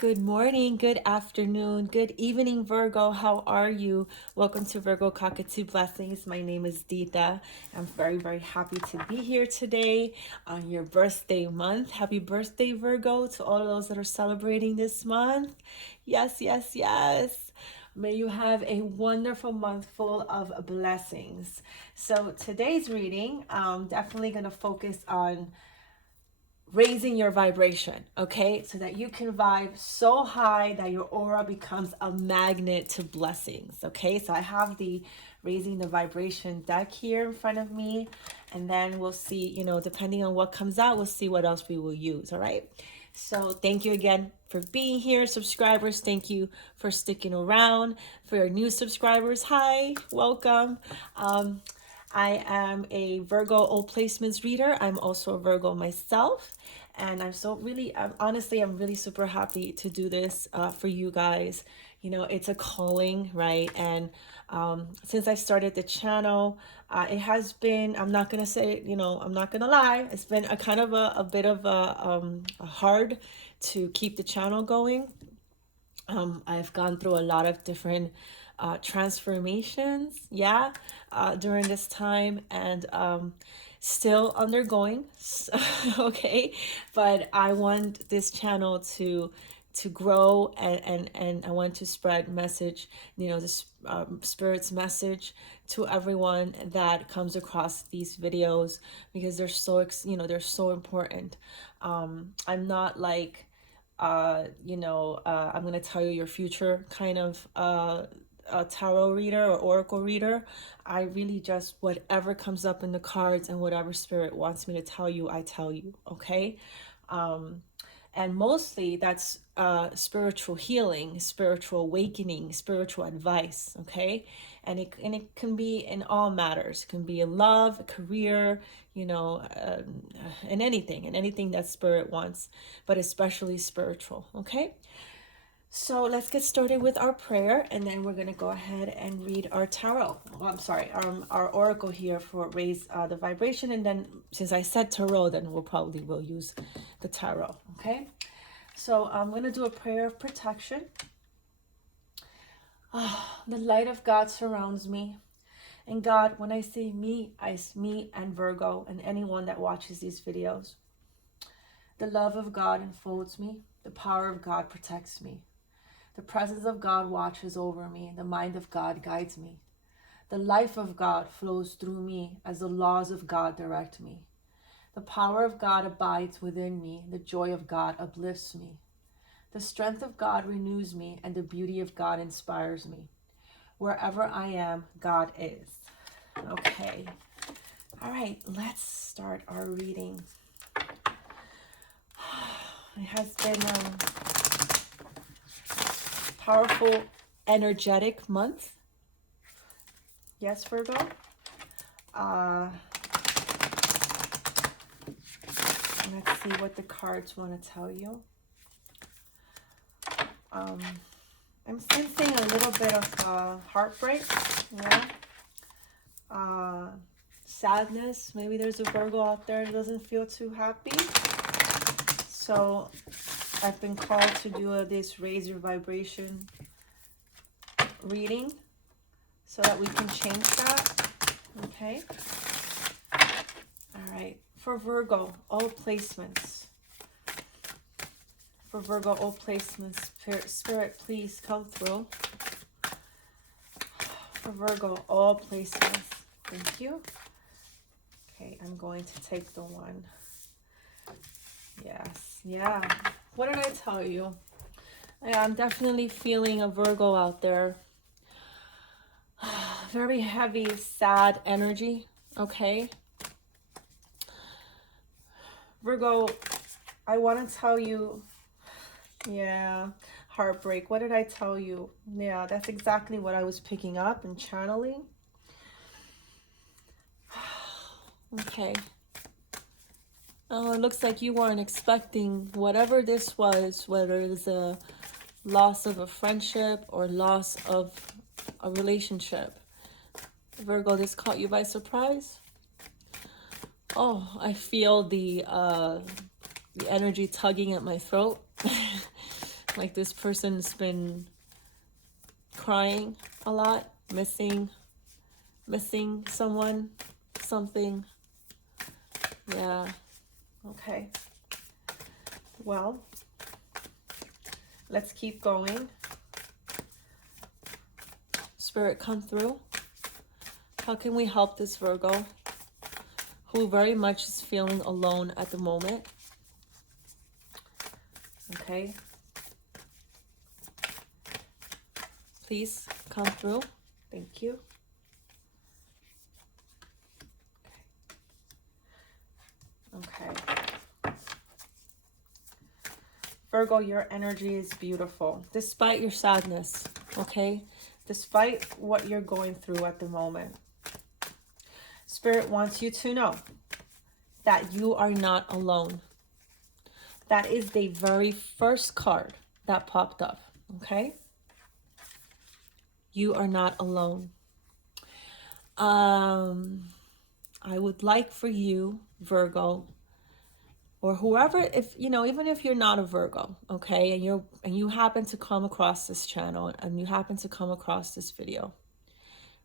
Good morning, good afternoon, good evening, Virgo. How are you? Welcome to Virgo Cockatoo Blessings. My name is Dita. I'm very, very happy to be here today on your birthday month. Happy birthday, Virgo, to all of those that are celebrating this month. Yes, yes, yes. May you have a wonderful month full of blessings. So today's reading, definitely going to focus on raising your vibration, okay? So that you can vibe so high that your aura becomes a magnet to blessings, okay? So I have the raising the vibration deck here in front of me, and then we'll see, depending on what comes out, we'll see what else we will use, all right? So thank you again for being here, subscribers. Thank you for sticking around. For your new subscribers, hi, welcome. I am a Virgo All Placements reader. I'm also a Virgo myself. And I'm really super happy to do this for you guys. It's a calling, right? And since I started the channel, it has been, I'm not going to say, I'm not going to lie. It's been a kind of a bit of a hard to keep the channel going. I've gone through a lot of different transformations, during this time, and still undergoing. Okay, but I want this channel to grow, and I want to spread message, this spirit's message to everyone that comes across these videos, because they're they're so important. I'm not like I'm going to tell you your future kind of a tarot reader or oracle reader. I really just, whatever comes up in the cards and whatever spirit wants me to tell you, I tell you, okay? And mostly that's spiritual healing, spiritual awakening, spiritual advice, okay? And it can be in all matters. It can be in love, career, and anything that spirit wants, but especially spiritual, okay? So let's get started with our prayer, and then we're going to go ahead and read our tarot. Our oracle here for raise the vibration, and then since I said tarot, then we'll use the tarot, okay? So I'm going to do a prayer of protection. The light of God surrounds me. And God, when I say me, me and Virgo and anyone that watches these videos. The love of God enfolds me. The power of God protects me. The presence of God watches over me. The mind of God guides me. The life of God flows through me as the laws of God direct me. The power of God abides within me. The joy of God uplifts me. The strength of God renews me, and the beauty of God inspires me. Wherever I am, God is. Okay. All right, let's start our reading. It has been a powerful, energetic month. Yes, Virgo? Let's see what the cards want to tell you. I'm sensing a little bit of heartbreak, sadness. Maybe there's a Virgo out there that doesn't feel too happy. So I've been called to do this raise your vibration reading so that we can change that. Okay. All right. For Virgo, all placements. For Virgo, all placements. Spirit, please come through. For Virgo, all placements. Thank you. Okay, I'm going to take the one. Yes. Yeah. What did I tell you? Yeah, I'm definitely feeling a Virgo out there. Very heavy, sad energy. Okay. Virgo, I want to tell you, heartbreak. What did I tell you? Yeah, that's exactly what I was picking up and channeling. Okay. Oh, it looks like you weren't expecting whatever this was, whether it was a loss of a friendship or loss of a relationship. Virgo, this caught you by surprise. Oh, I feel the energy tugging at my throat. Like this person's been crying a lot, missing someone, something. Yeah. Okay. Well, let's keep going. Spirit, come through. How can we help this Virgo who very much is feeling alone at the moment? Okay. Please come through. Thank you. Okay. Virgo, your energy is beautiful, despite your sadness, okay? Despite what you're going through at the moment. Spirit wants you to know that you are not alone. That is the very first card that popped up, okay? You are not alone. I would like for you, Virgo, or whoever, if you know, even if you're not a Virgo, okay, and you happen to come across this channel and you happen to come across this video,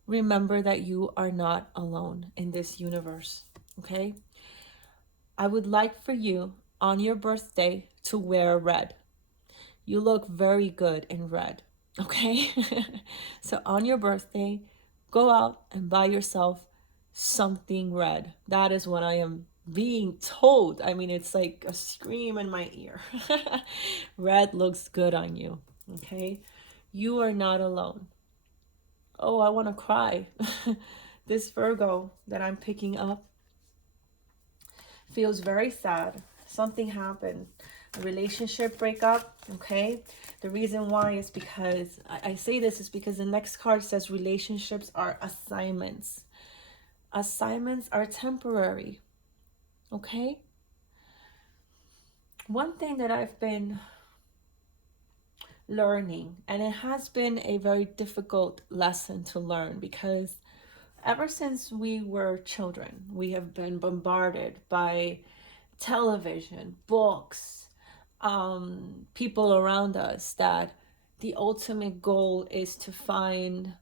remember that you are not alone in this universe, okay? I would like for you on your birthday to wear red. You look very good in red, okay? So on your birthday, go out and buy yourself something red. That is what I am being told. I mean, it's like a scream in my ear. Red looks good on you, okay? You are not alone. Oh, I want to cry. This Virgo that I'm picking up feels very sad. Something happened. A relationship breakup, okay? The reason why is because, I say this is because the next card says relationships are assignments. Assignments are temporary, okay? One thing that I've been learning, and it has been a very difficult lesson to learn, because ever since we were children, we have been bombarded by television, books, people around us, that the ultimate goal is to find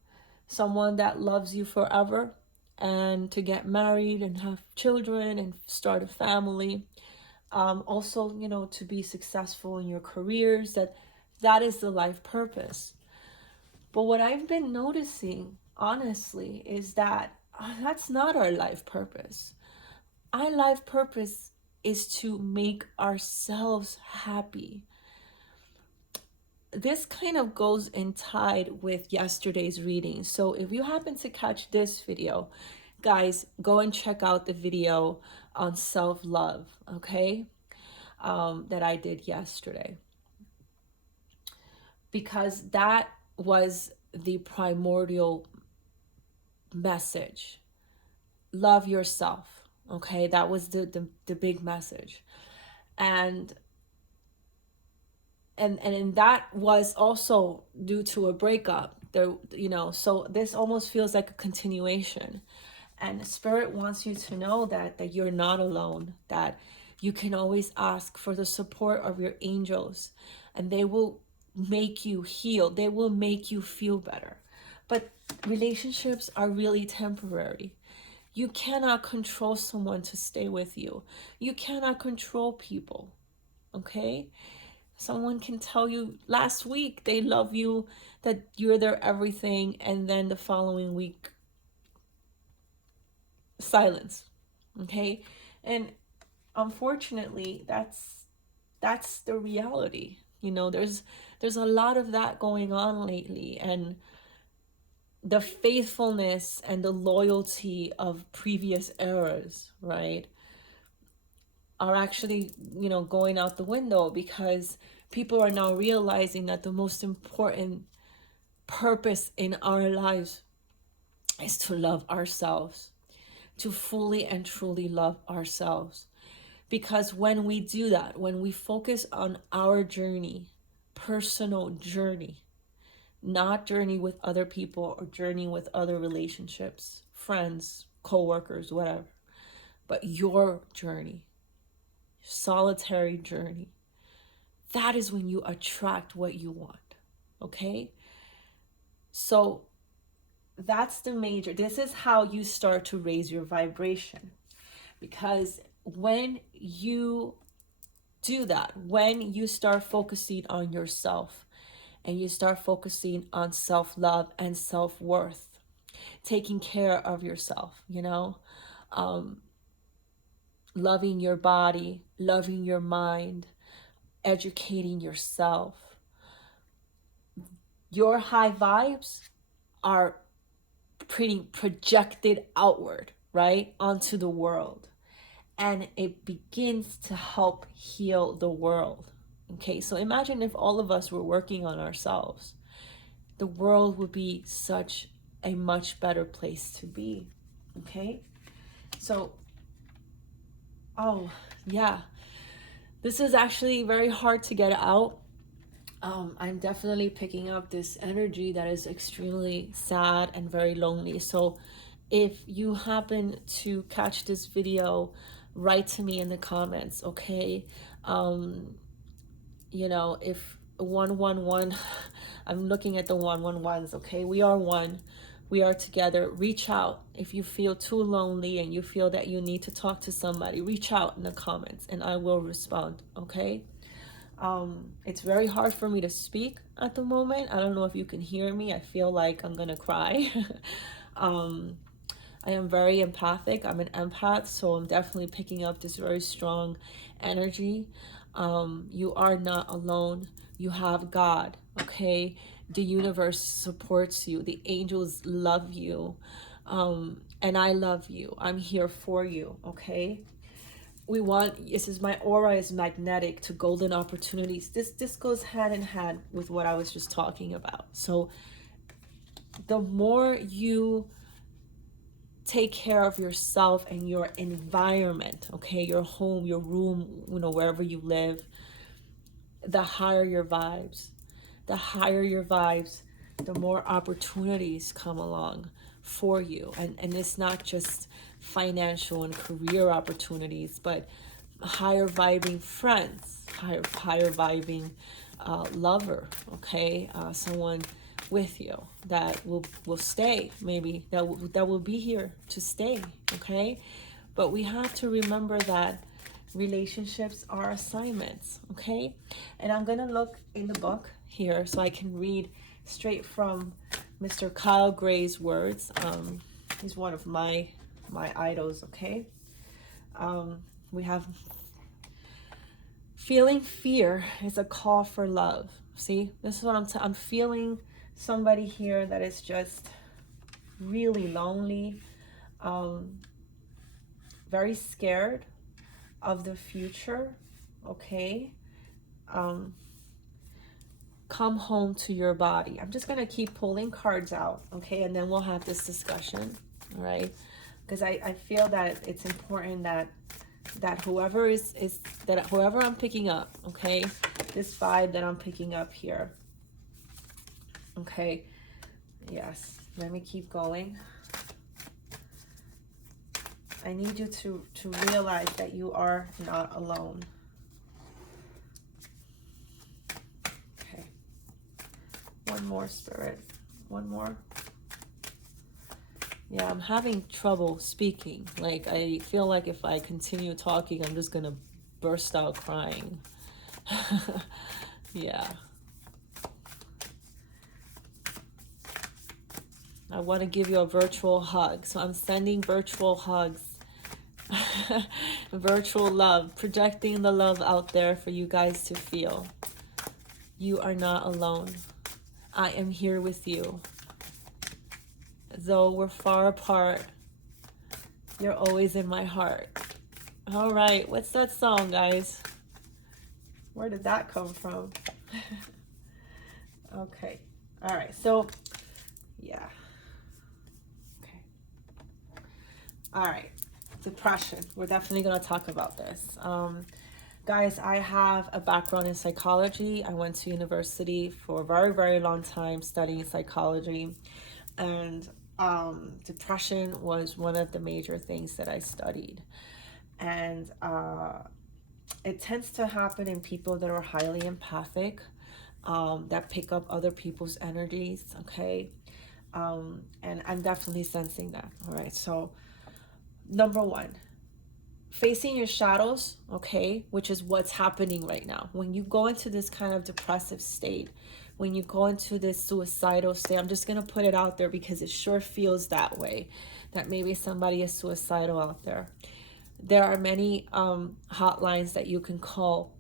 someone that loves you forever and to get married and have children and start a family. Also, you know, to be successful in your careers, that is the life purpose. But what I've been noticing, honestly, is that that's not our life purpose. Our life purpose is to make ourselves happy. This kind of goes in tied with yesterday's reading. So if you happen to catch this video, guys, go and check out the video on self-love, okay? That I did yesterday. Because that was the primordial message. Love yourself, okay? That was the big message. And that was also due to a breakup there, you know, so this almost feels like a continuation. And Spirit wants you to know that you're not alone, that you can always ask for the support of your angels, and they will make you heal, they will make you feel better. But relationships are really temporary. You cannot control someone to stay with you. You cannot control people, okay? Someone can tell you last week they love you, that you're their everything, and then the following week, silence, okay? And unfortunately, that's the reality. You know, there's a lot of that going on lately, and the faithfulness and the loyalty of previous eras, right, are actually, you know, going out the window, because people are now realizing that the most important purpose in our lives is to love ourselves, to fully and truly love ourselves. Because when we do that, when we focus on our journey, personal journey, not journey with other people or journey with other relationships, friends, co-workers, whatever, but your journey, solitary journey, that is when you attract what you want. Okay? So that's the major, this is how you start to raise your vibration. Because when you do that, when you start focusing on yourself and you start focusing on self-love and self-worth, taking care of yourself, loving your body, loving your mind, educating yourself, your high vibes are pretty projected outward, right, onto the world. And it begins to help heal the world. Okay, so imagine if all of us were working on ourselves. The world would be such a much better place to be. Okay, so, oh, yeah. This is actually very hard to get out. I'm definitely picking up this energy that is extremely sad and very lonely. So if you happen to catch this video, write to me in the comments, okay? If 111, I'm looking at the 111s, okay? We are one. We are together. Reach out. If you feel too lonely and you feel that you need to talk to somebody, reach out in the comments and I will respond, okay? It's very hard for me to speak at the moment. I don't know if you can hear me. I feel like I'm gonna cry. I am very empathic. I'm an empath, so I'm definitely picking up this very strong energy. You are not alone. You have God, okay? The universe supports you. The angels love you. And I love you. I'm here for you, okay? This is, my aura is magnetic to golden opportunities. This goes hand in hand with what I was just talking about. So the more you take care of yourself and your environment, okay, your home, your room, wherever you live, the higher your vibes. The higher your vibes, the more opportunities come along for you. And it's not just financial and career opportunities, but higher vibing friends, higher vibing lover, okay? Someone with you that will stay, maybe that will be here to stay, okay? But we have to remember that relationships are assignments, okay? And I'm gonna look in the book here so I can read straight from Mr. Kyle Gray's words. He's one of my idols, okay? We have, feeling fear is a call for love. See, this is what I'm feeling somebody here that is just really lonely, very scared of the future, okay? Come home to your body. I'm just gonna keep pulling cards out, okay? And then we'll have this discussion, all right? Because I feel that it's important that whoever whoever I'm picking up, okay? This vibe that I'm picking up here, okay? Yes, let me keep going. I need you to realize that you are not alone. Okay. One more, Spirit. One more. Yeah, I'm having trouble speaking. Like, I feel like if I continue talking, I'm just gonna burst out crying. Yeah. I want to give you a virtual hug. So I'm sending virtual hugs. Virtual love, projecting the love out there for you guys to feel. You are not alone. I am here with you. Though we're far apart, you're always in my heart. All right, what's that song, guys? Where did that come from? Okay, all right, so yeah. Okay, all right. Depression. We're definitely going to talk about this. Guys, I have a background in psychology. I went to university for a very, very long time studying psychology. And depression was one of the major things that I studied. And it tends to happen in people that are highly empathic, that pick up other people's energies, okay? And I'm definitely sensing that, all right? So, number one, facing your shadows, okay, which is what's happening right now. When you go into this kind of depressive state, when you go into this suicidal state, I'm just going to put it out there because it sure feels that way, that maybe somebody is suicidal out there. There are many hotlines that you can call,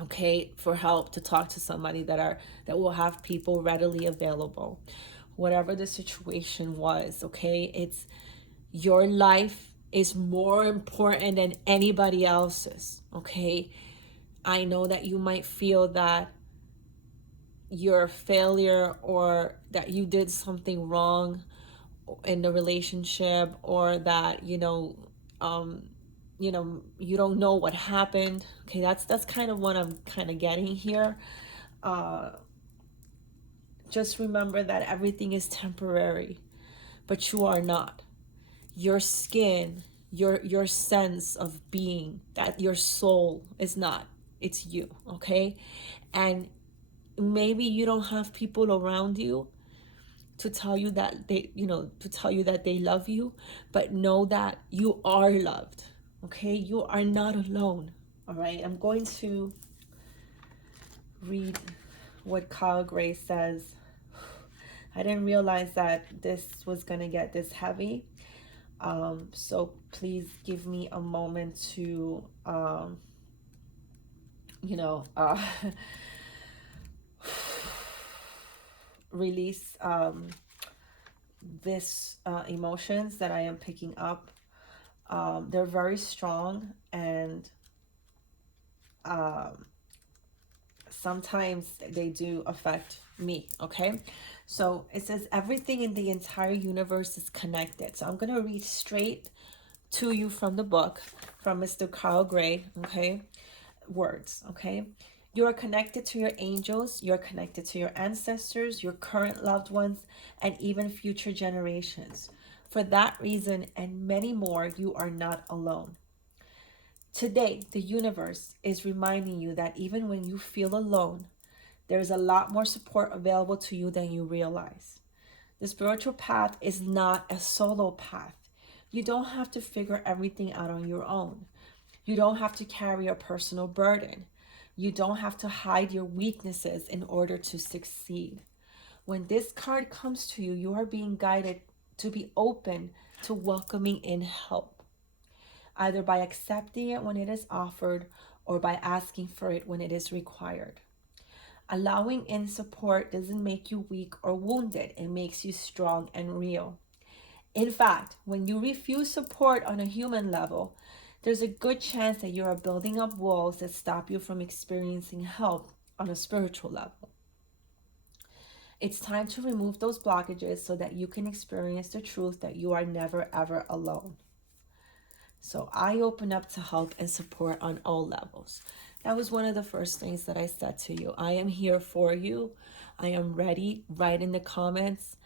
okay, for help, to talk to somebody that will have people readily available. Whatever the situation was, okay, it's your life is more important than anybody else's, okay? I know that you might feel that you're a failure, or that you did something wrong in the relationship, or that you don't know what happened. Okay, that's kind of what I'm kind of getting here. Just remember that everything is temporary, but you are not. Your skin, your sense of being, that your soul is not. It's you, okay? And maybe you don't have people around you to tell you that they love you, but know that you are loved, okay? You are not alone, all right? I'm going to read what Kyle Gray says. I didn't realize that this was gonna get this heavy. So please give me a moment to, you know, release this emotions that I am picking up. They're very strong, and sometimes they do affect me, okay? So it says everything in the entire universe is connected. So I'm going to read straight to you from the book, from Mr. Carl Gray, okay? Words, okay? You are connected to your angels, you're connected to your ancestors, your current loved ones, and even future generations. For that reason and many more, you are not alone. Today, the universe is reminding you that even when you feel alone, there is a lot more support available to you than you realize. The spiritual path is not a solo path. You don't have to figure everything out on your own. You don't have to carry a personal burden. You don't have to hide your weaknesses in order to succeed. When this card comes to you, you are being guided to be open to welcoming in help, either by accepting it when it is offered or by asking for it when it is required. Allowing in support doesn't make you weak or wounded, it makes you strong and real. In fact, when you refuse support on a human level, there's a good chance that you are building up walls that stop you from experiencing help on a spiritual level. It's time to remove those blockages so that you can experience the truth that you are never ever alone. So I open up to help and support on all levels. That was one of the first things that I said to you. I am here for you. I am ready. Write in the comments.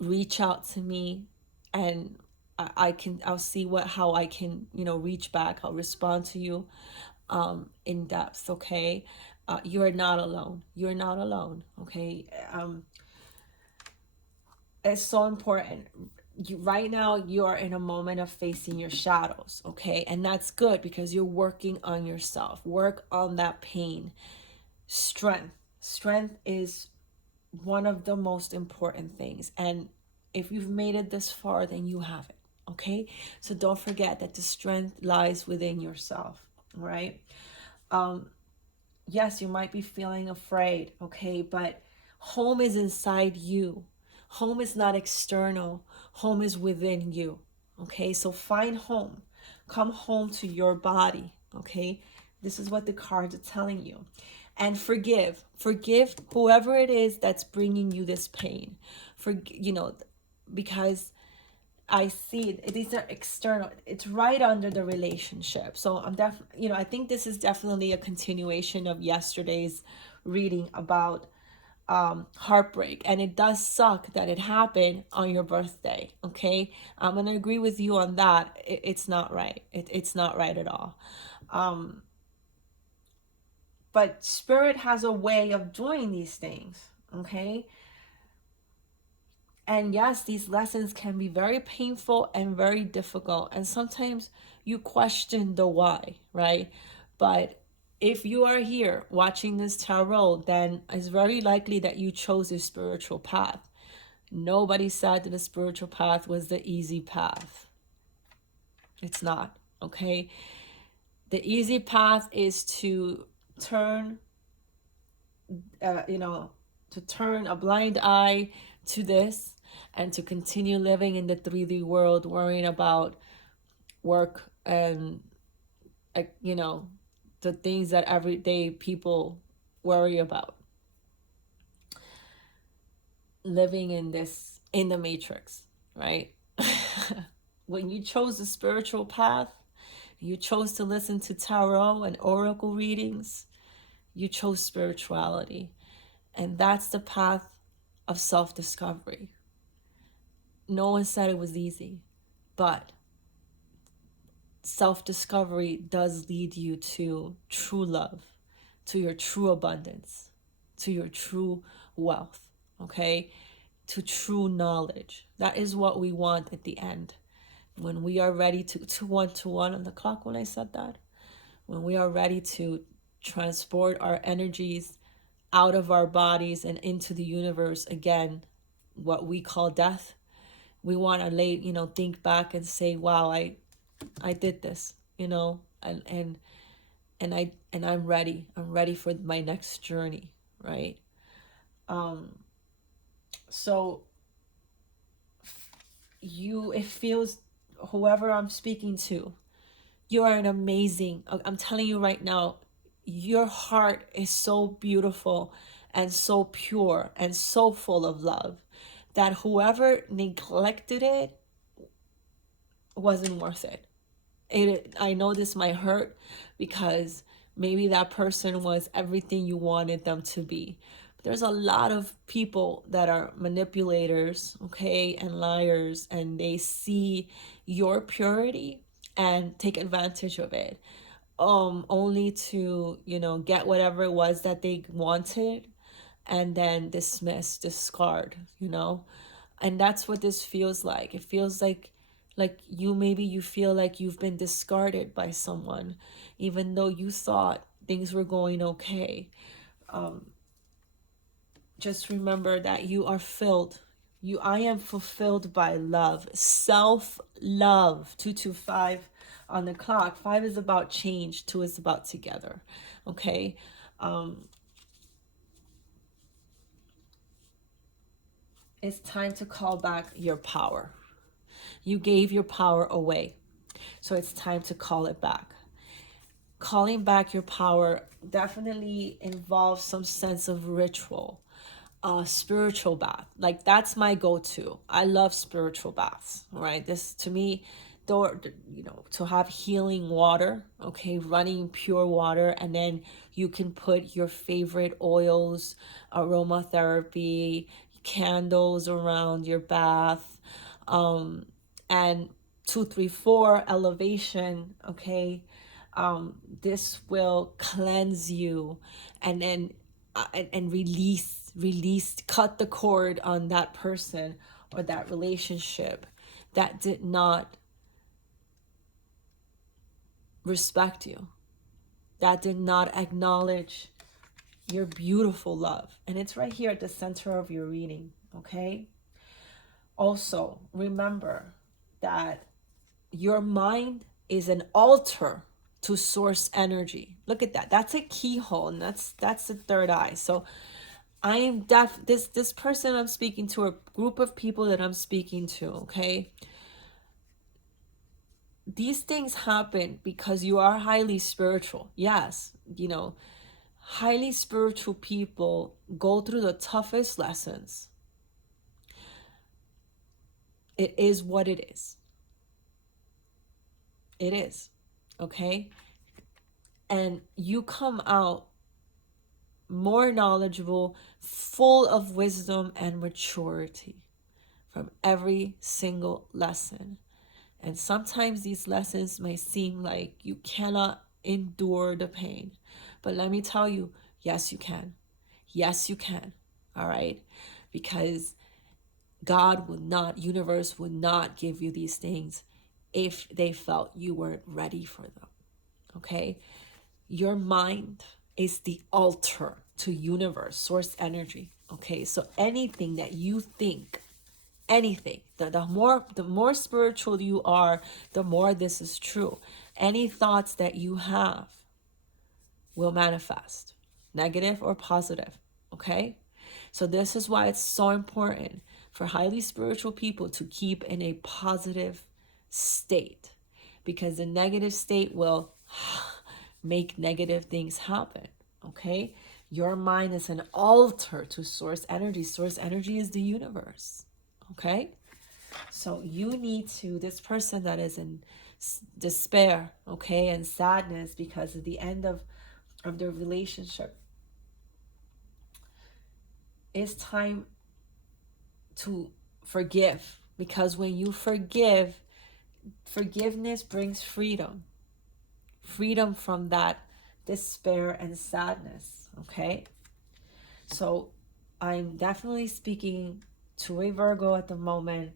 Reach out to me, and I'll see how I can, reach back. I'll respond to you in depth, okay? You are not alone. You're not alone, okay? It's so important. Right now you're in a moment of facing your shadows, okay? And that's good because you're working on yourself. Work on that pain. Strength is one of the most important things, and if you've made it this far, then you have it, okay? So don't forget that the strength lies within yourself, all right? Yes, you might be feeling afraid, okay? But home is inside you. Home is not external. Home is within you, okay? So find home. Come home to your body, okay? This is what the cards are telling you. And forgive. Forgive whoever it is that's bringing you this pain. Because I see these are external. It's right under the relationship. So I think this is definitely a continuation of yesterday's reading about heartbreak, and it does suck that it happened on your birthday. Okay, I'm gonna agree with you on that. It's not right. It's not right at all. But Spirit has a way of doing these things, okay? And yes, these lessons can be very painful and very difficult. And sometimes you question the why, right? But if you are here watching this tarot, then it's very likely that you chose a spiritual path. Nobody said that the spiritual path was the easy path. It's not, okay? The easy path is to turn, to turn a blind eye to this and to continue living in the 3D world, worrying about work and, the things that everyday people worry about. Living in the matrix, right? When you chose the spiritual path, you chose to listen to tarot and oracle readings, you chose spirituality. And that's the path of self-discovery. No one said it was easy, but self-discovery does lead you to true love, to your true abundance, to your true wealth, okay? To true knowledge. That is what we want at the end. When we are ready to one on the clock when I said that, when we are ready to transport our energies out of our bodies and into the universe again, what we call death, we want to think back and say, wow, I did this, and I'm ready. I'm ready for my next journey, right? So it feels, whoever I'm speaking to, you are an amazing, I'm telling you right now, your heart is so beautiful and so pure and so full of love that whoever neglected it wasn't worth it. I know this might hurt because maybe that person was everything you wanted them to be. But there's a lot of people that are manipulators, okay, and liars, and they see your purity and take advantage of it, only to, get whatever it was that they wanted and then discard, and that's what this feels like. It feels like you feel like you've been discarded by someone even though you thought things were going okay. Just remember that you are filled. I am fulfilled by love, self-love. 225 on the clock. 5 is about change, 2 is about together, okay? It's time to call back your power. You gave your power away, so it's time to call it back. Calling back your power definitely involves some sense of ritual, spiritual bath. Like, that's my go-to. I love spiritual baths, right? This, to me, though, to have healing water, okay, running pure water, and then you can put your favorite oils, aromatherapy, candles around your bath, and 234 elevation, okay. This will cleanse you, and then and release, cut the cord on that person or that relationship that did not respect you, that did not acknowledge your beautiful love. And it's right here at the center of your reading, okay? Also, remember that your mind is an altar to source energy. Look at that. That's a keyhole, and that's the third eye. So I am this person I'm speaking to, a group of people that I'm speaking to, okay? These things happen because you are highly spiritual. Yes, highly spiritual people go through the toughest lessons. It is what it is. It is, okay? And you come out more knowledgeable, full of wisdom and maturity from every single lesson. And sometimes these lessons may seem like you cannot endure the pain, But let me tell you, yes, you can. Yes, you can. All right? Because God would not, universe would not give you these things if they felt you weren't ready for them. Okay? Your mind is the altar to universe, source energy. Okay? So anything that you think, anything, the more spiritual you are, the more this is true. Any thoughts that you have will manifest, negative or positive. Okay? So this is why it's so important for highly spiritual people to keep in a positive state, because the negative state will make negative things happen. Okay? Your mind is an altar to source energy. Source energy is the universe. Okay? So you need to, this person that is in despair, okay, and sadness because of the end of their relationship, it's time to forgive, because when you forgive, forgiveness brings freedom. Freedom from that despair and sadness, okay? So I'm definitely speaking to a Virgo at the moment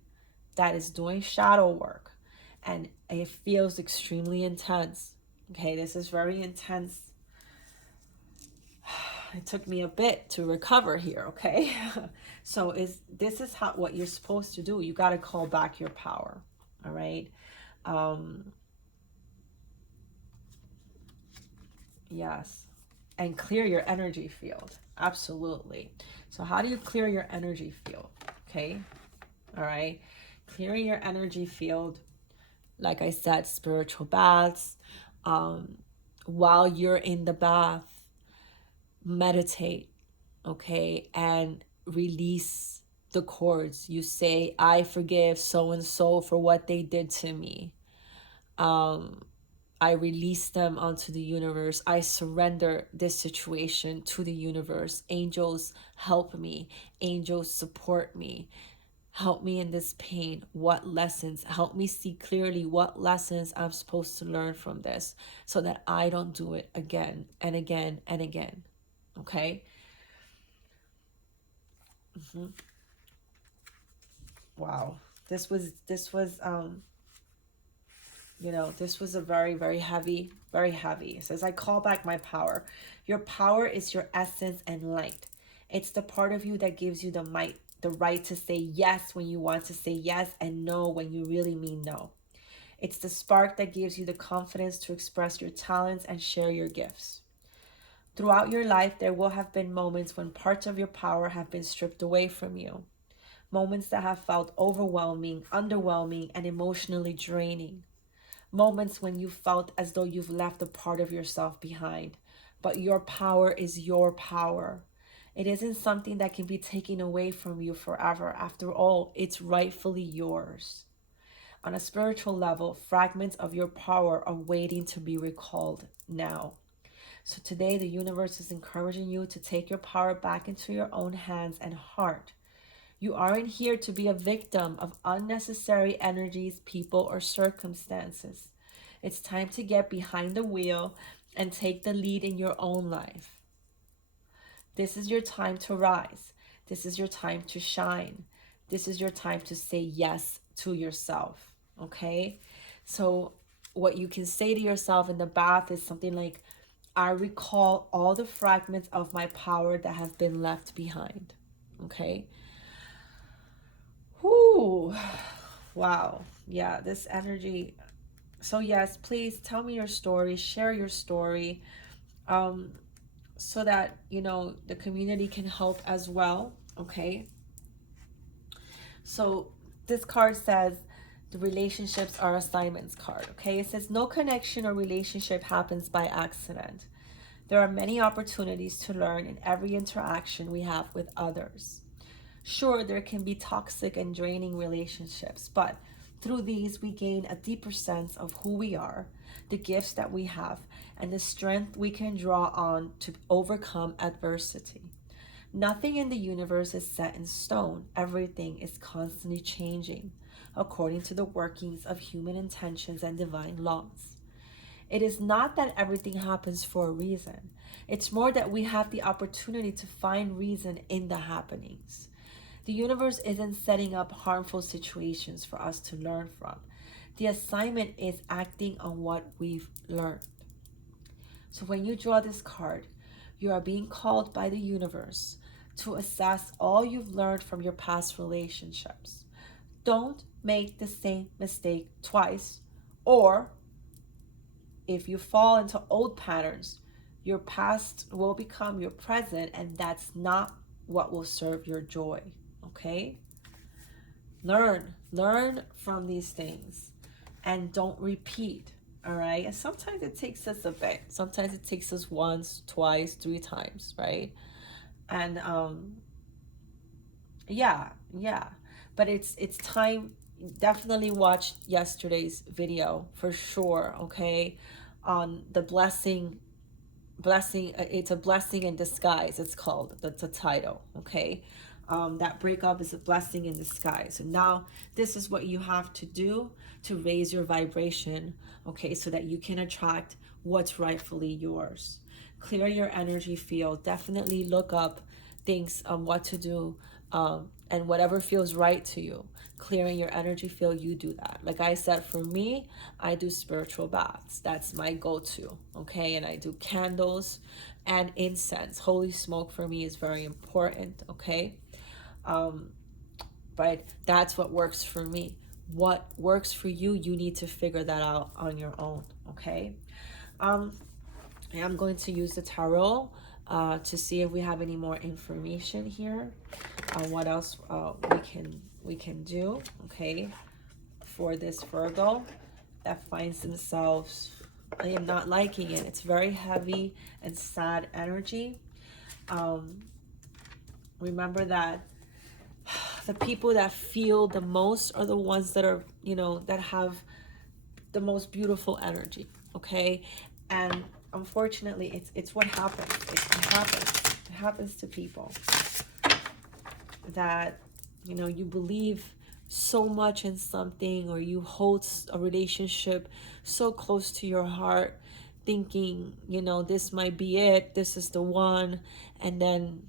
that is doing shadow work, and it feels extremely intense. Okay, this is very intense. It took me a bit to recover here, okay? So this is what you're supposed to do. You got to call back your power, all right? Yes. And clear your energy field. Absolutely. So how do you clear your energy field? Okay? All right? Clearing your energy field, like I said, spiritual baths. While you're in the bath, meditate, okay, and release the cords. You say, I forgive so and so for what they did to me. I release them onto the universe. I surrender this situation to the universe. Angels, help me. Angels, support me. Help me in this pain. What lessons? Help me see clearly what lessons I'm supposed to learn from this, so that I don't do it again and again and again. Okay? Wow. This was this was a very, very heavy, very heavy. It says, I call back my power. Your power is your essence and light. It's the part of you that gives you the might, the right to say yes when you want to say yes, and no when you really mean no. It's the spark that gives you the confidence to express your talents and share your gifts. Throughout your life, there will have been moments when parts of your power have been stripped away from you. Moments that have felt overwhelming, underwhelming, and emotionally draining. Moments when you felt as though you've left a part of yourself behind. But your power is your power. It isn't something that can be taken away from you forever. After all, it's rightfully yours. On a spiritual level, fragments of your power are waiting to be recalled now. So today, the universe is encouraging you to take your power back into your own hands and heart. You aren't here to be a victim of unnecessary energies, people, or circumstances. It's time to get behind the wheel and take the lead in your own life. This is your time to rise. This is your time to shine. This is your time to say yes to yourself, okay? So what you can say to yourself in the bath is something like, I recall all the fragments of my power that have been left behind, okay? Whoo, wow. Yeah, this energy. So yes, please tell me your story, share your story, so that, the community can help as well, okay? So this card says, the relationships are assignments card, okay? It says, no connection or relationship happens by accident. There are many opportunities to learn in every interaction we have with others. Sure, there can be toxic and draining relationships, but through these we gain a deeper sense of who we are, the gifts that we have, and the strength we can draw on to overcome adversity. Nothing in the universe is set in stone. Everything is constantly changing according to the workings of human intentions and divine laws. It is not that everything happens for a reason. It's more that we have the opportunity to find reason in the happenings. The universe isn't setting up harmful situations for us to learn from. The assignment is acting on what we've learned. So when you draw this card, you are being called by the universe to assess all you've learned from your past relationships. Don't make the same mistake twice, or if you fall into old patterns, your past will become your present, and that's not what will serve your joy. Okay? Learn from these things and don't repeat. All right? And sometimes it takes us a bit. Sometimes it takes us once, twice, 3 times, right? And yeah. But it's time. Definitely watch yesterday's video for sure, okay? On the blessing, it's a blessing in disguise, it's called, that's a title, okay? That breakup is a blessing in disguise. So now this is what you have to do to raise your vibration, okay, so that you can attract what's rightfully yours. Clear your energy field. Definitely look up things on what to do, and whatever feels right to you. Clearing your energy field, you do that. Like I said, for me, I do spiritual baths. That's my go-to, okay? And I do candles and incense. Holy smoke for me is very important, okay? But that's what works for me. What works for you, you need to figure that out on your own, okay? I am going to use the tarot to see if we have any more information here. What else we can do, okay, for this Virgo that finds themselves, I am not liking it. It's very heavy and sad energy. Remember that the people that feel the most are the ones that are, you know, that have the most beautiful energy, okay? And unfortunately, it's what happens. It happens to people that, you know, you believe so much in something, or you hold a relationship so close to your heart, thinking, you know, this might be it, this is the one, and then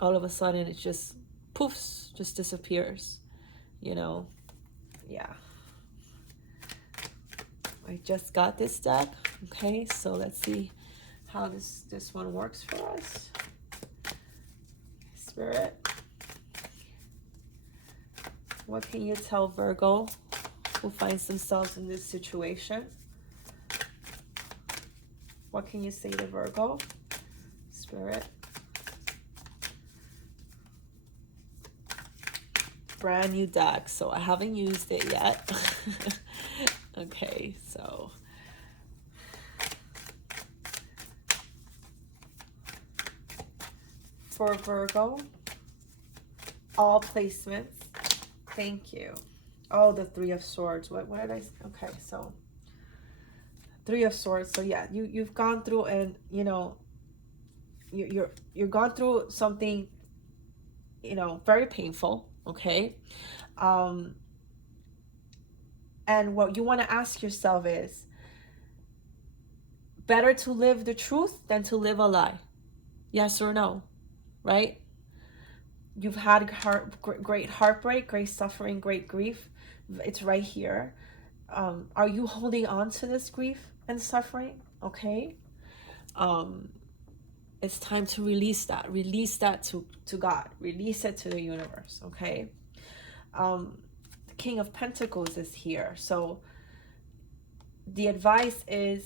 all of a sudden it just poofs, just disappears, you know. Yeah, I just got this deck, okay, so let's see how this one works for us. Spirit, what can you tell Virgo who finds themselves in this situation? What can you say to Virgo? Spirit. Brand new deck, so I haven't used it yet. Okay, so for Virgo, all placements. Thank you. Oh, the Three of Swords. What did I? Okay, so Three of Swords. So yeah, you've gone through, and you know, you're gone through something, you know, very painful. Okay, and what you want to ask yourself is, better to live the truth than to live a lie. Yes or no? Right? You've had great heartbreak, great suffering, great grief. It's right here. Are you holding on to this grief and suffering? Okay. It's time to release that. Release that to God. Release it to the universe. Okay. The King of Pentacles is here. So the advice is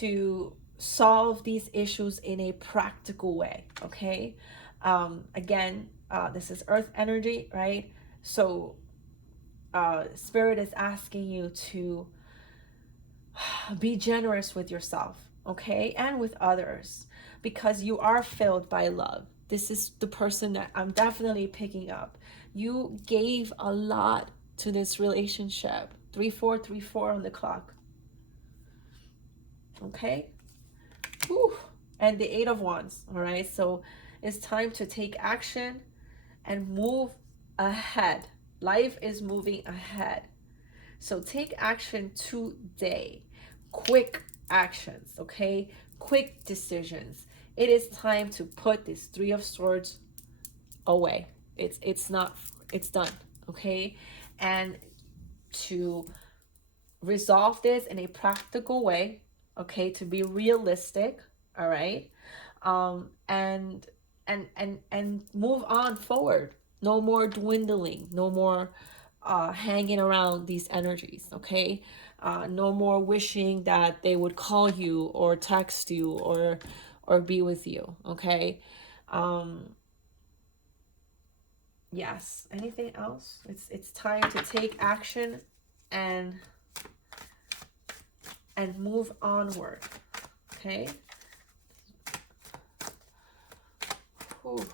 to solve these issues in a practical way. Okay. Again, this is earth energy, right? So Spirit is asking you to be generous with yourself, okay, and with others, because you are filled by love. This is the person that I'm definitely picking up. You gave a lot to this relationship. 3434 on the clock. Okay. Whew. And the Eight of Wands. All right. So it's time to take action and move ahead. Life is moving ahead. So take action today. Quick actions, okay? Quick decisions. It is time to put this Three of Swords away. It's not, it's done, okay? And to resolve this in a practical way, okay, to be realistic, all right, and move on forward. No more dwindling, no more hanging around these energies, okay? No more wishing that they would call you or text you or be with you, okay? Yes. Anything else? It's time to take action and move onward. Okay. Whew.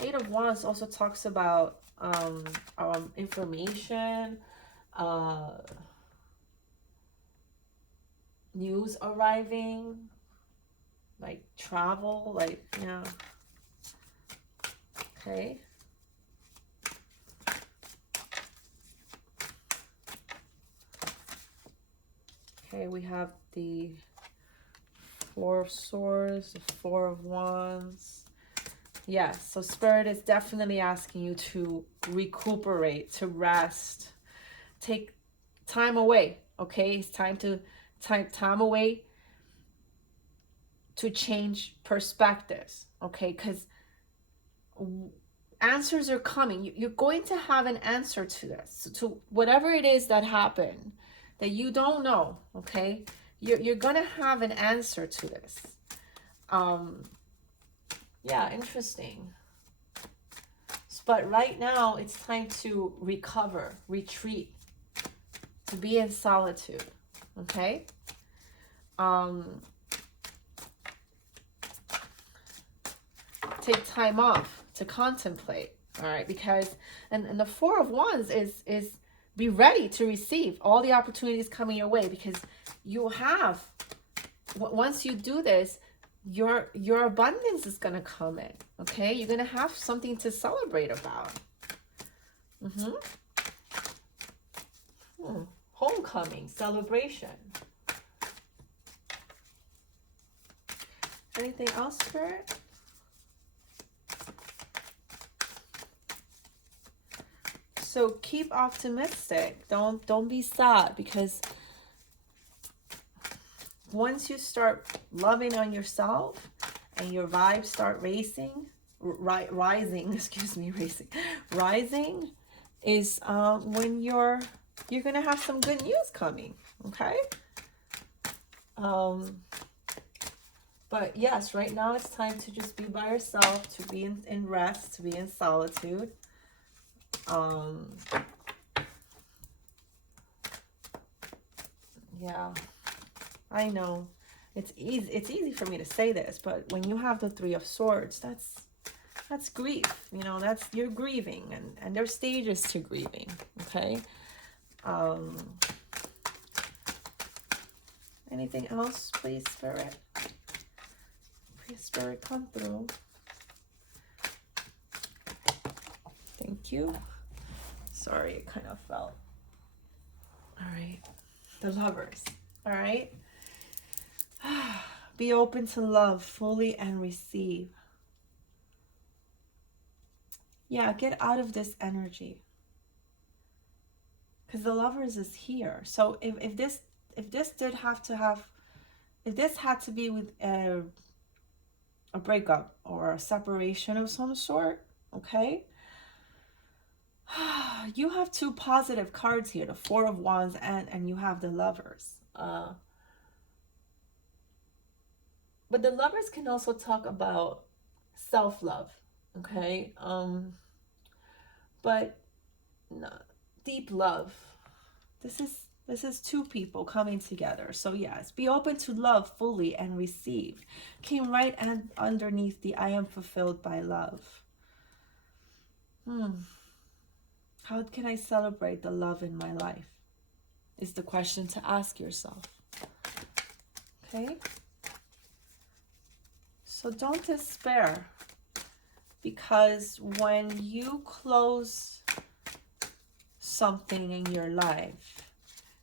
Eight of Wands also talks about information, news arriving, like travel, like, yeah. Okay. Okay, we have the Four of Swords, the Four of Wands. Yes, so Spirit is definitely asking you to recuperate, to rest, take time away, okay? It's time to time away to change perspectives, okay? Because answers are coming. You're going to have an answer to this, to whatever it is that happened that you don't know, okay? You're gonna have an answer to this. Yeah, interesting. But right now, it's time to recover, retreat, to be in solitude, okay? Take time off to contemplate, all right? Because, and the Four of Wands is be ready to receive all the opportunities coming your way, because you have, once you do this, your abundance is going to come in, okay? You're going to have something to celebrate about. Homecoming, celebration. Anything else, Spirit? So keep optimistic. Don't be sad, because once you start loving on yourself and your vibes start rising, excuse me, rising is when you're gonna have some good news coming, okay? But yes, right now it's time to just be by yourself, to be in rest, to be in solitude. Yeah, I know it's easy for me to say this, but when you have the Three of Swords, that's grief, you know, that's, you're grieving, and there's stages to grieving, okay? Anything else, please, Spirit? Please, Spirit, come through. Thank you. Sorry, it kind of fell. All right, the Lovers. All right. Be open to love fully and receive. Yeah, get out of this energy, because the Lovers is here. So if this had to be with a breakup or a separation of some sort, okay, you have two positive cards here, the Four of Wands, and you have the Lovers. But the Lovers can also talk about self-love, okay? But no, deep love. This is two people coming together. So yes, be open to love fully and receive. Came right and underneath the I am fulfilled by love. How can I celebrate the love in my life? Is the question to ask yourself. Okay? So don't despair, because when you close something in your life,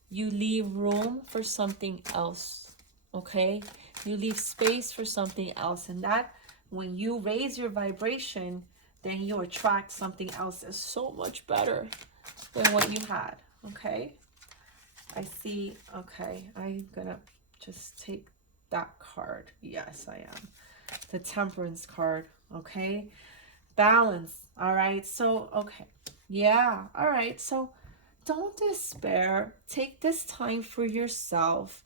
you leave room for something else, okay? You leave space for something else. And that, when you raise your vibration, then you attract something else that's so much better than what you had, okay? I see, okay, I'm gonna just take that card. Yes, I am. The Temperance card, okay? Balance, all right? So, okay, yeah, all right. So don't despair. Take this time for yourself,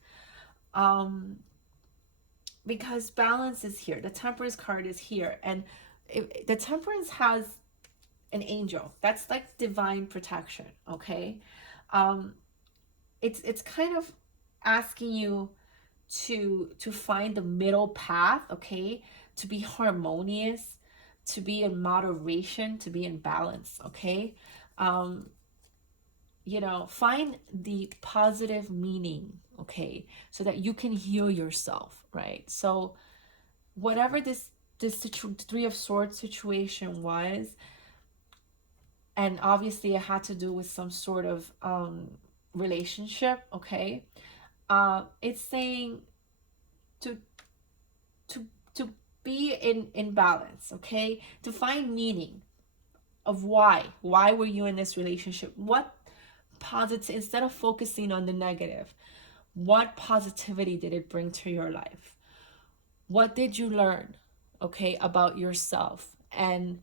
because balance is here. The Temperance card is here. And the Temperance has an angel. That's like divine protection, okay? It's kind of asking you to find the middle path, okay? To be harmonious, to be in moderation, to be in balance, okay? You know, find the positive meaning, okay? So that you can heal yourself, right? So whatever this Three of Swords situation was, and obviously it had to do with some sort of relationship, okay? It's saying to to be in balance, okay? To find meaning of why were you in this relationship? What positive, instead of focusing on the negative, what positivity did it bring to your life? What did you learn, okay, about yourself? And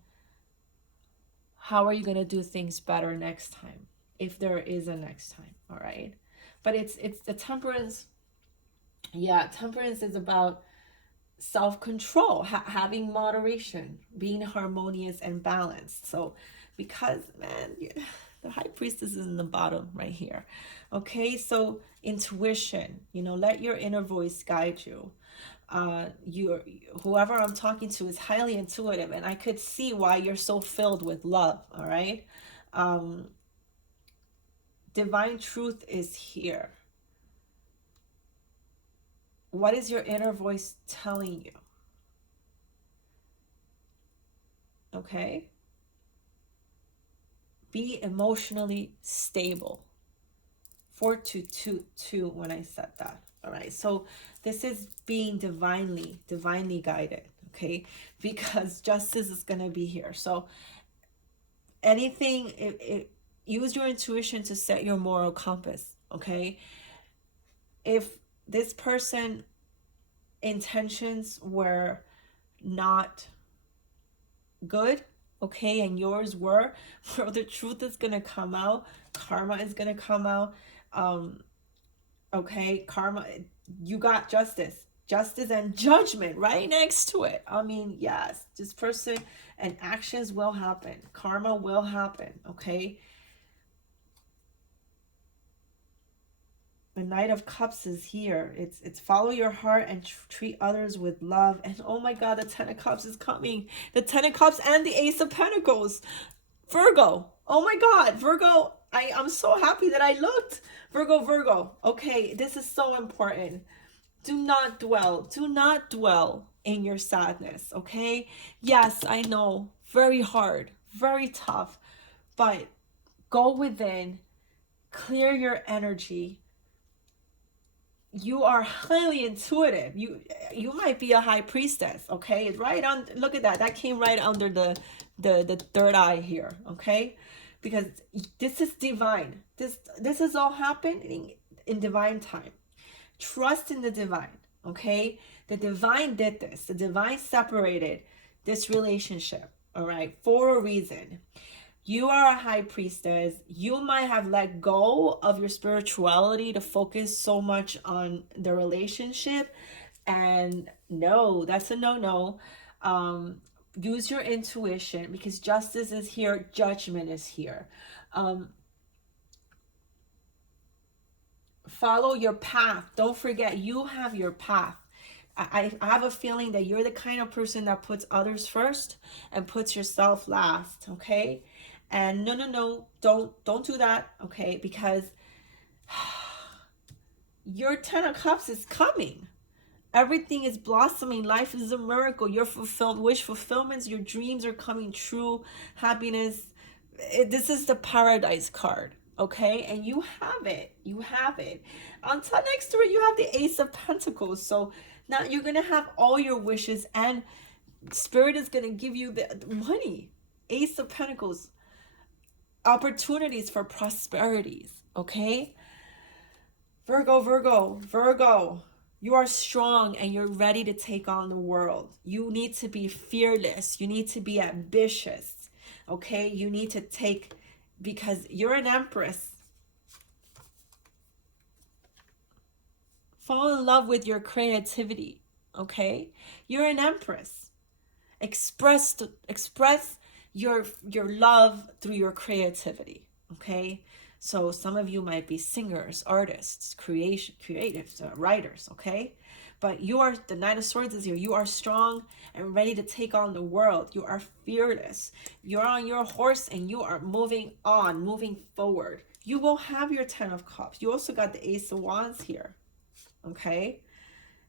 how are you going to do things better next time, if there is a next time? All right. But it's the Temperance. Yeah, Temperance is about self-control, having moderation, being harmonious and balanced. So because, man, the High Priestess is in the bottom right here, okay? So intuition, you know, let your inner voice guide you. Whoever I'm talking to is highly intuitive, and I could see why you're so filled with love. All right. Divine truth is here. What is your inner voice telling you? Okay. Be emotionally stable. 4-2-2-2 when I said that. All right. So this is being divinely guided. Okay. Because justice is going to be here. So anything, use your intuition to set your moral compass. Okay. If this person intentions were not good, okay, and yours were, well, the truth is gonna come out. Karma is gonna come out. Okay, karma, you got justice and judgment right next to it. I mean, yes, this person and actions will happen. Karma will happen, okay? The Knight of Cups is here. It's follow your heart and treat others with love. And oh my God, the Ten of Cups is coming. The Ten of Cups and the Ace of Pentacles. Virgo. Oh my God, Virgo. I'm so happy that I looked. Virgo. Okay, this is so important. Do not dwell in your sadness, okay? Yes, I know, very hard, very tough, but go within, clear your energy. You are highly intuitive. You might be a High Priestess, okay? Right on, look at that. That came right under the third eye here, okay? Because this is divine. This is all happening in divine time. Trust in the divine, okay? The divine did this. The divine separated this relationship, all right, for a reason. You are a High Priestess. You might have let go of your spirituality to focus so much on the relationship. And no, that's a no-no. Use your intuition, because justice is here. Judgment is here. Follow your path. Don't forget, you have your path. I have a feeling that you're the kind of person that puts others first and puts yourself last, okay? And no, don't do that, okay? Because your Ten of Cups is coming. Everything is blossoming. Life is a miracle. Your wish fulfillments, your dreams are coming true. Happiness, This is the Paradise card, okay? And you have it. You have it. On top next to it, you have the Ace of Pentacles. So now you're going to have all your wishes, and Spirit is going to give you the money. Ace of Pentacles. Opportunities for prosperities, okay? Virgo, Virgo, Virgo. You are strong and you're ready to take on the world. You need to be fearless. You need to be ambitious. Okay? You need to take, because you're an empress. Fall in love with your creativity. Okay? You're an empress. Express your love through your creativity. Okay? So some of you might be singers, artists, creatives, writers, okay? But you are, the Knight of Swords is here. You are strong and ready to take on the world. You are fearless. You're on your horse and you are moving on, moving forward. You will have your 10 of Cups. You also got the Ace of Wands here, okay?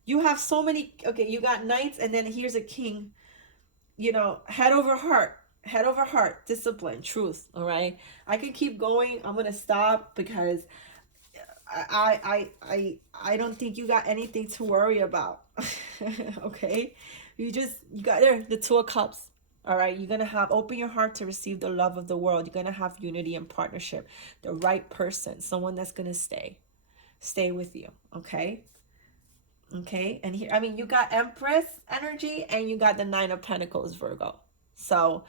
You have so many, okay, you got Knights, and then here's a King, you know, head over heart. Head over heart, discipline, truth. All right, I can keep going. I'm gonna stop because I don't think you got anything to worry about. Okay, you got there, the Two of Cups. All right, you're gonna have, open your heart to receive the love of the world. You're gonna have unity and partnership, the right person, someone that's gonna stay with you. Okay. Okay, and here, I mean, you got Empress energy and you got the Nine of Pentacles, Virgo. So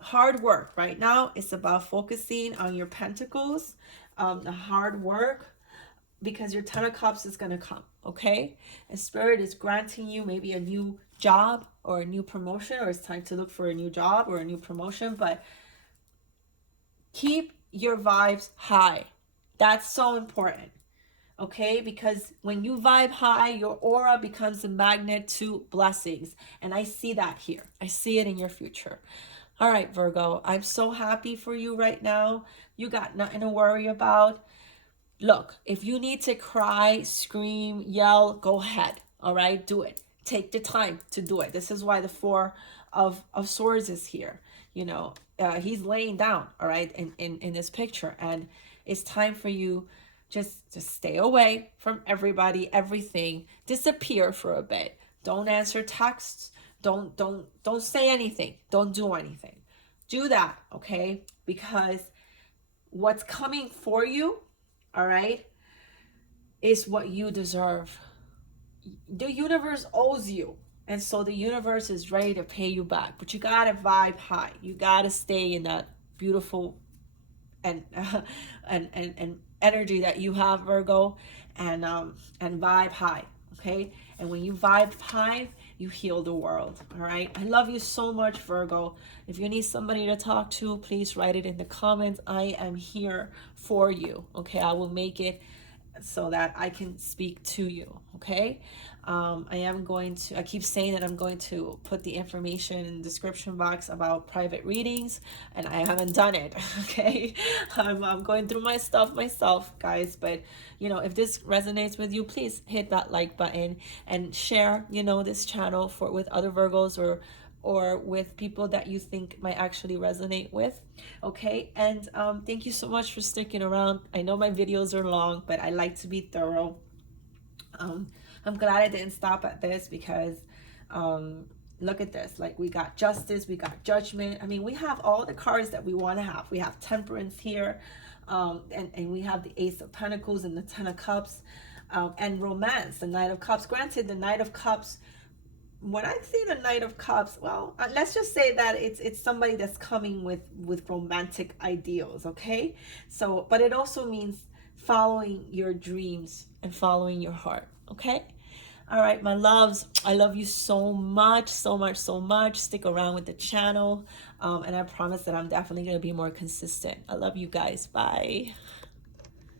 hard work right now. It's about focusing on your pentacles, the hard work, because your 10 of Cups is going to come, okay? And Spirit is granting you maybe a new job or a new promotion, or it's time to look for a new job or a new promotion, but keep your vibes high. That's so important, okay? Because when you vibe high, your aura becomes a magnet to blessings. And I see that here. I see it in your future. All right, Virgo, I'm so happy for you right now. You got nothing to worry about. Look, if you need to cry, scream, yell, go ahead. All right, do it. Take the time to do it. This is why the Four of Swords is here. You know, he's laying down, all right, in this picture. And it's time for you just to stay away from everybody, everything. Disappear for a bit. Don't answer texts. Don't say anything. Don't do anything. Do that, okay? Because what's coming for you, all right, is what you deserve. The universe owes you. And so the universe is ready to pay you back. But you got to vibe high. You got to stay in that beautiful and and energy that you have, Virgo, and vibe high, okay? And when you vibe high, you heal the world. All right, I love you so much, Virgo. If you need somebody to talk to, please write it in the comments. I am here for you, okay? I will make it so that I can speak to you, okay? I keep saying that I'm going to put the information in the description box about private readings, and I haven't done it, okay? I'm going through my stuff myself, guys, but, you know, if this resonates with you, please hit that like button and share, you know, this channel with other Virgos, or with people that you think might actually resonate with, okay? And thank you so much for sticking around. I know my videos are long, but I like to be thorough. I'm glad I didn't stop at this, because look at this. Like, we got Justice, we got Judgment. I mean, we have all the cards that we want to have. We have Temperance here, and we have the Ace of Pentacles and the 10 of Cups, and Romance, the Knight of Cups. Granted, the Knight of Cups, when I see the Knight of Cups, well, let's just say that it's somebody that's coming with romantic ideals, okay? So, but it also means following your dreams and following your heart, okay? All right, my loves, I love you so much, so much, so much. Stick around with the channel, and I promise that I'm definitely going to be more consistent. I love you guys. Bye.